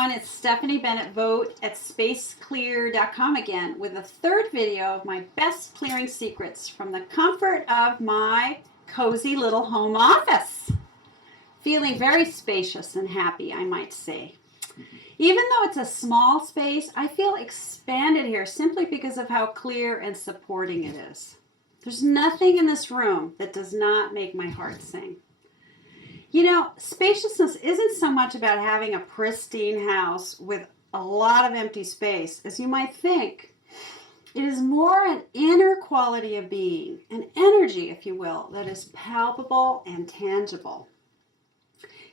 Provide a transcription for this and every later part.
everyone, it's Stephanie Bennett Vogt at spaceclear.com again with a third video of my best clearing secrets from the comfort of my cozy little home office. Feeling very spacious and happy, I might say. Even though it's a small space, I feel expanded here simply because of how clear and supporting it is. There's nothing in this room that does not make my heart sing. You know, spaciousness isn't so much about having a pristine house with a lot of empty space as you might think. It is more an inner quality of being, an energy, if you will, that is palpable and tangible.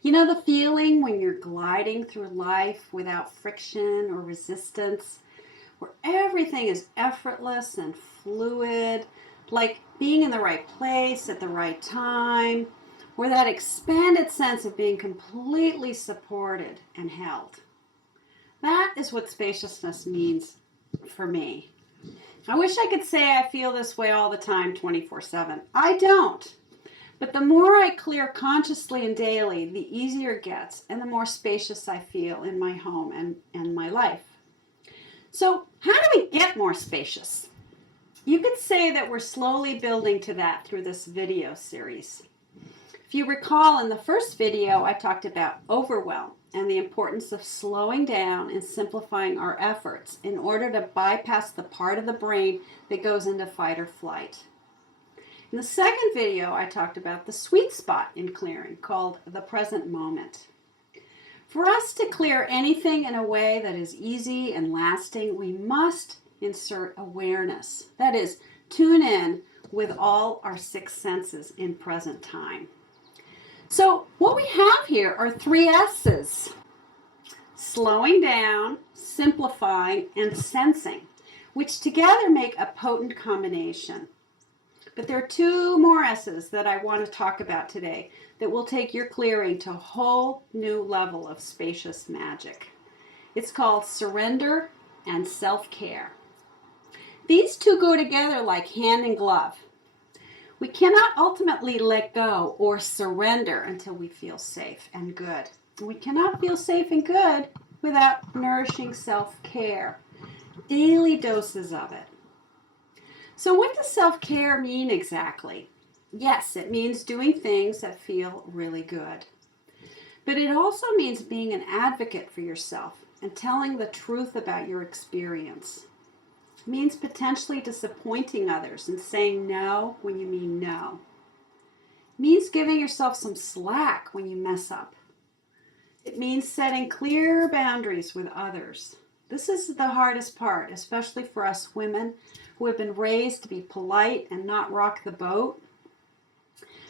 You know the feeling when you're gliding through life without friction or resistance, where everything is effortless and fluid, like being in the right place at the right time, or that expanded sense of being completely supported and held. That is what spaciousness means for me. I wish I could say I feel this way all the time, 24/7. I don't. But the more I clear consciously and daily, the easier it gets, and the more spacious I feel in my home and my life. So how do we get more spacious? You could say that we're slowly building to that through this video series. If you recall, in the first video, I talked about overwhelm and the importance of slowing down and simplifying our efforts in order to bypass the part of the brain that goes into fight or flight. In the second video, I talked about the sweet spot in clearing called the present moment. For us to clear anything in a way that is easy and lasting, we must insert awareness. That is, tune in with all our six senses in present time. So what we have here are 3 S's: slowing down, simplifying, and sensing, which together make a potent combination. But there are 2 more S's that I want to talk about today that will take your clearing to a whole new level of spacious magic. It's called surrender and self-care. These 2 go together like hand in glove. We cannot ultimately let go or surrender until we feel safe and good. We cannot feel safe and good without nourishing self-care, daily doses of it. So what does self-care mean exactly? Yes, it means doing things that feel really good. But it also means being an advocate for yourself and telling the truth about your experience. It means potentially disappointing others and saying no when you mean no. It means giving yourself some slack when you mess up. It means setting clear boundaries with others. This is the hardest part, especially for us women who have been raised to be polite and not rock the boat.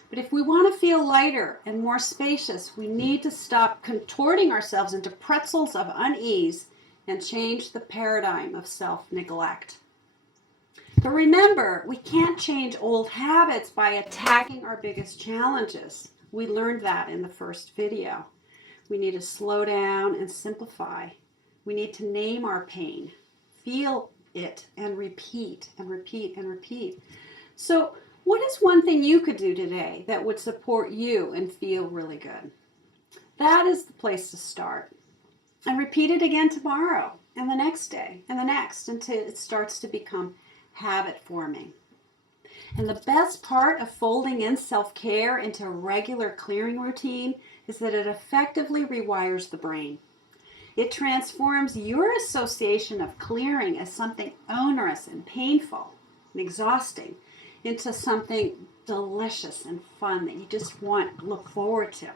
But if we want to feel lighter and more spacious, we need to stop contorting ourselves into pretzels of unease and change the paradigm of self-neglect. But remember, we can't change old habits by attacking our biggest challenges. We learned that in the first video. We need to slow down and simplify. We need to name our pain, feel it, and repeat and repeat and repeat. So what is one thing you could do today that would support you and feel really good? That is the place to start. And repeat it again tomorrow and the next day and the next until it starts to become habit forming. And the best part of folding in self-care into a regular clearing routine is that it effectively rewires the brain. It transforms your association of clearing as something onerous and painful and exhausting into something delicious and fun that you just want to look forward to.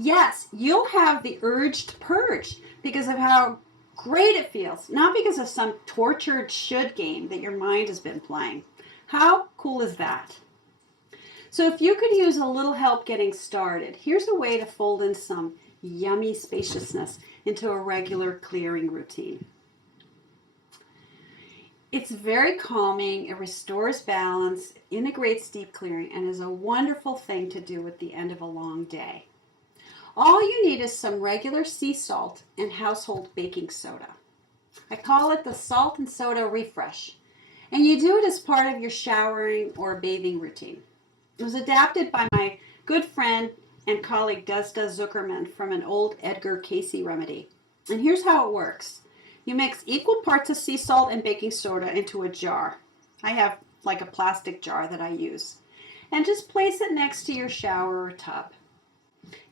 Yes, you'll have the urge to purge because of how great it feels, not because of some tortured should game that your mind has been playing. How cool is that? So if you could use a little help getting started, here's a way to fold in some yummy spaciousness into a regular clearing routine. It's very calming, it restores balance, it integrates deep clearing, and is a wonderful thing to do at the end of a long day. All you need is some regular sea salt and household baking soda. I call it the salt and soda refresh. And you do it as part of your showering or bathing routine. It was adapted by my good friend and colleague Desda Zuckerman from an old Edgar Casey remedy. And here's how it works. You mix equal parts of sea salt and baking soda into a jar. I have like a plastic jar that I use. And just place it next to your shower or tub.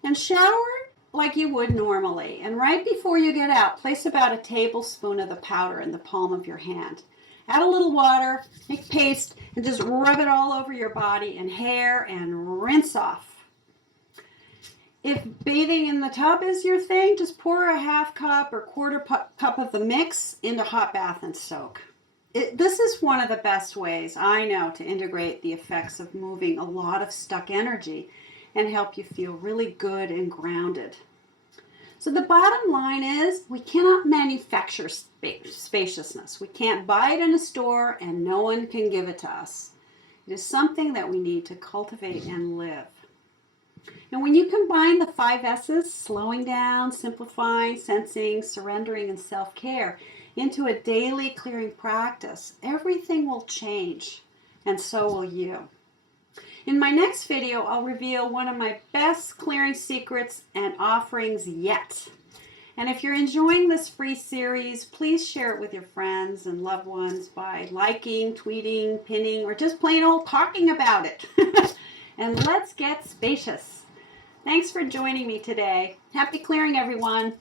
And shower like you would normally. And right before you get out, place about a tablespoon of the powder in the palm of your hand. Add a little water, make paste, and just rub it all over your body and hair and rinse off. If bathing in the tub is your thing, just pour a half cup or quarter cup of the mix into hot bath and soak. This is one of the best ways I know to integrate the effects of moving a lot of stuck energy and help you feel really good and grounded. So the bottom line is we cannot manufacture spaciousness. We can't buy it in a store and no one can give it to us. It is something that we need to cultivate and live. And when you combine the 5 S's, slowing down, simplifying, sensing, surrendering, and self-care, into a daily clearing practice, everything will change, and so will you. In my next video, I'll reveal one of my best clearing secrets and offerings yet. And if you're enjoying this free series, please share it with your friends and loved ones by liking, tweeting, pinning, or just plain old talking about it. And let's get spacious. Thanks for joining me today. Happy clearing, everyone.